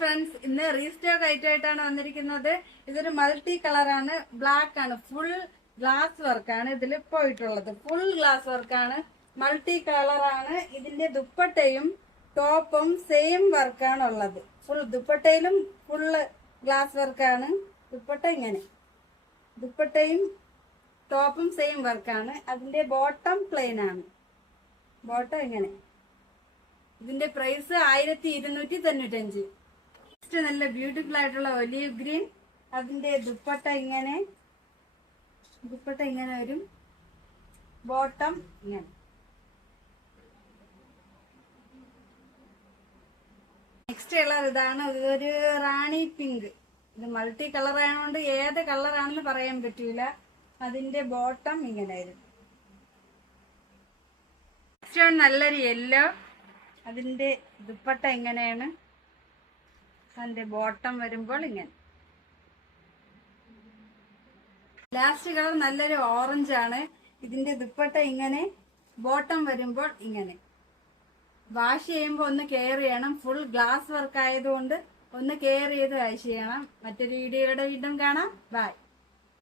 Friends, ഇന്ന് restock ആയിട്ടാണ് വന്നിരിക്കുന്നത്. ഇതൊരു മൾട്ടി കളറാണ്, ബ്ലാക്ക് ആണ്, ഫുൾ ഗ്ലാസ് വർക്കാണ് ഇതിൽ പോയിട്ടുള്ളത്. ഫുൾ ഗ്ലാസ് വർക്കാണ്, മൾട്ടി കളറാണ്. ഇതിന്റെ ദുപ്പട്ടയും ടോപ്പും സെയിം വർക്കാണ് ഉള്ളത്. ഫുൾ ദുപ്പട്ടയിലും ഫുള്ള് ഗ്ലാസ് വർക്കാണ്. ദുപ്പട്ട ഇങ്ങനെ, ദുപ്പട്ടയും ടോപ്പും സെയിം വർക്കാണ്. അതിന്റെ ബോട്ടം പ്ലെയിൻ ആണ്. ബോട്ടം ഇങ്ങനെ. ഇതിന്റെ പ്രൈസ് 1295. നല്ല ബ്യൂട്ടിഫുൾ ആയിട്ടുള്ള ഒലീവ് ഗ്രീൻ. അതിന്റെ ദുപ്പട്ട ഇങ്ങനെ വരും, ബോട്ടം ഇങ്ങനെ. നെക്സ്റ്റ് കളർ ഇതാണ്. ഇതൊരു റാണി പിങ്ക്. ഇത് മൾട്ടി കളർ ആയതുകൊണ്ട് ഏത് കളറാണെന്ന് പറയാൻ പറ്റൂല. അതിന്റെ ബോട്ടം ഇങ്ങനെ വരും. നെക്സ്റ്റ് നല്ലൊരു യെല്ലോ. അതിന്റെ ദുപ്പട്ട ഇങ്ങനെയാണ്. അതിന്റെ ബോട്ടം വരുമ്പോൾ ഇങ്ങനെ. ലാസ്റ്റ് കളർ നല്ലൊരു ഓറഞ്ച് ആണ്. ഇതിന്റെ ദുപ്പട്ട ഇങ്ങനെ, ബോട്ടം വരുമ്പോൾ ഇങ്ങനെ. വാഷ് ചെയ്യുമ്പോൾ ഒന്ന് കെയർ ചെയ്യണം. ഫുൾ ഗ്ലാസ് വർക്ക് ആയതുകൊണ്ട് ഒന്ന് കെയർ ചെയ്ത് വാഷ് ചെയ്യണം. മറ്റൊരു വീഡിയോയുടെ വീണ്ടും കാണാം. ബൈ.